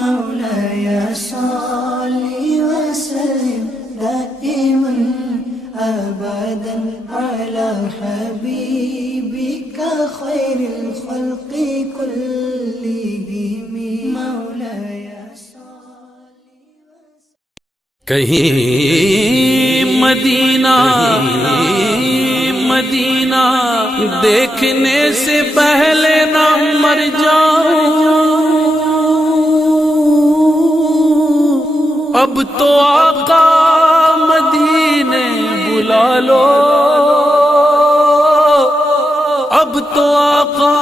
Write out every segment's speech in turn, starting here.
مولاي صل وسلم دائما أبدا على حبيبك خير الخلق كلهم مولاي کہیں مدینہ مدینہ دیکھنے سے پہلے نہ مر جاؤں، اب تو آقا مدینے بلا لو، اب تو آقا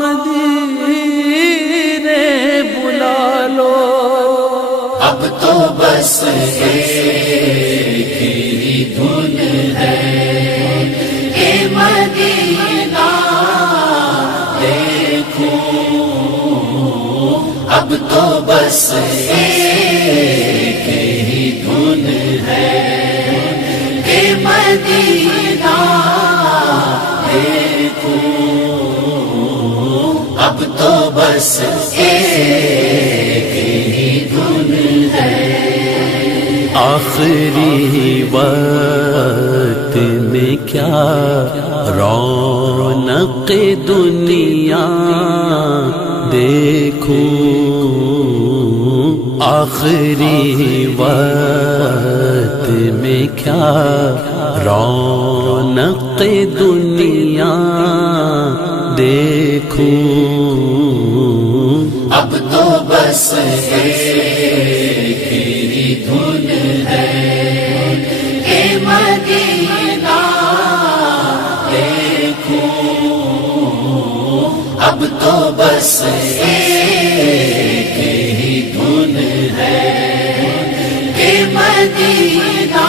مدینے بلا لو، اب تو بس ایک ہی دھن ہے اے مدینہ دیکھو، اب تو بس ایک ہی دھن ہے اے مدینہ دیکھو، اب تو بس ایک ہی دھن ہے۔ آخری وقت میں کیا رونق دنیا دیکھوں، آخری وقت میں کیا رونق دنیا دیکھوں، اب تو بس ایک ہی دھن ہے اے مدینہ دیکھو، اب تو بس ایک ہی دھن ہے اے مدینہ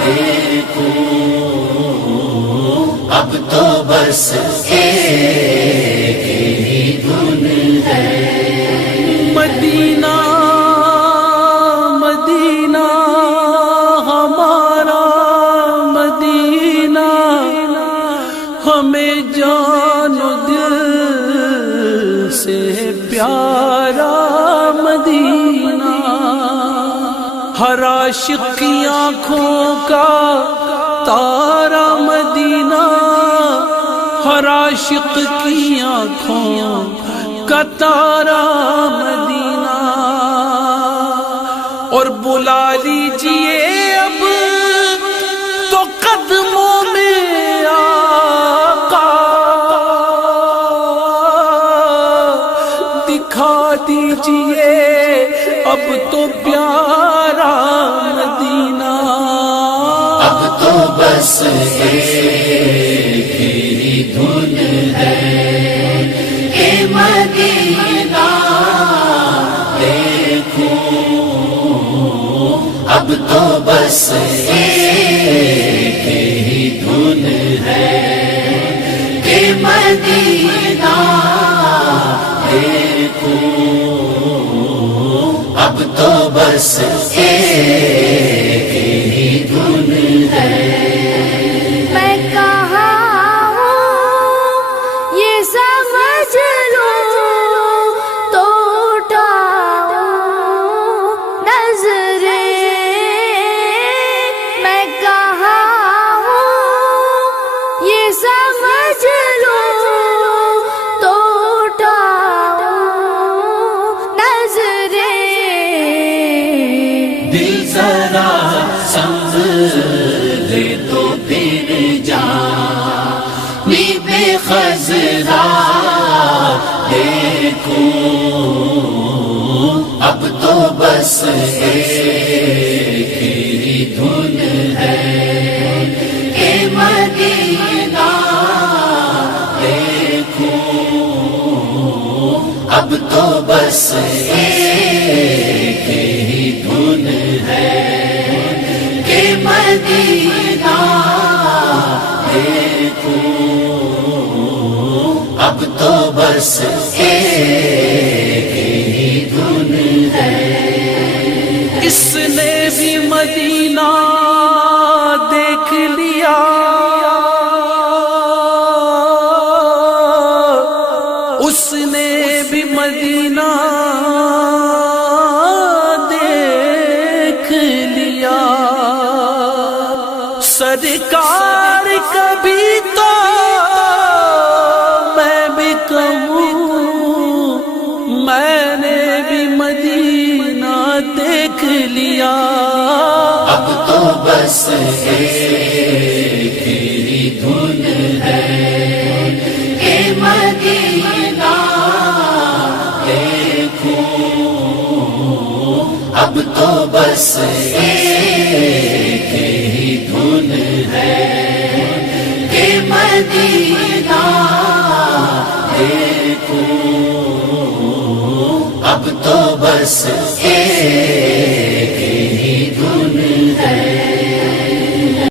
دیکھو، اب تو بس ایک ہی دھن ہے۔ مدینہ مدینہ ہمارا مدینہ، ہمیں جان و دل سے پیارا مدینہ، ہر عاشق کی آنکھوں کا تارا مدینہ، ہر عاشق کی آنکھوں کا تارا مدینہ، اور بلا لیجئے اب تو قدموں میں آقا، دکھا دیجئے اب تو پیارا مدینہ، اب تو بس ایک ہی دھن ہے اے مدینہ دیکھو، اب تو بس ایک ہی دھن ہے اے مدینہ دیکھو، اب تو بس ایک ہی دھن ہے۔ میں کہاں ہوں یہ سمجھ لو تو اٹھاؤں نظریں، میں کہاں ہوں یہ سمجھ لو تو اٹھاؤں نظریں، دل ذرا سنبھلے تو پھر جانی بے خزرا دیکھو، اب تو بس ایک ہی دھن ہے اے مدینہ دیکھو، اب تو بس ایک ہی دھن ہے اے مدینہ دیکھو، اب تو بس ایک ہی دھن ہے۔ اس نے بھی مدینہ دیکھ لیا، اس نے بھی مدینہ بس ایک ہی دھن ہے، اے مدینہ دیکھو اب تو بس ایک ہی دھن ہے، اے مدینہ دیکھو اب تو بس ایک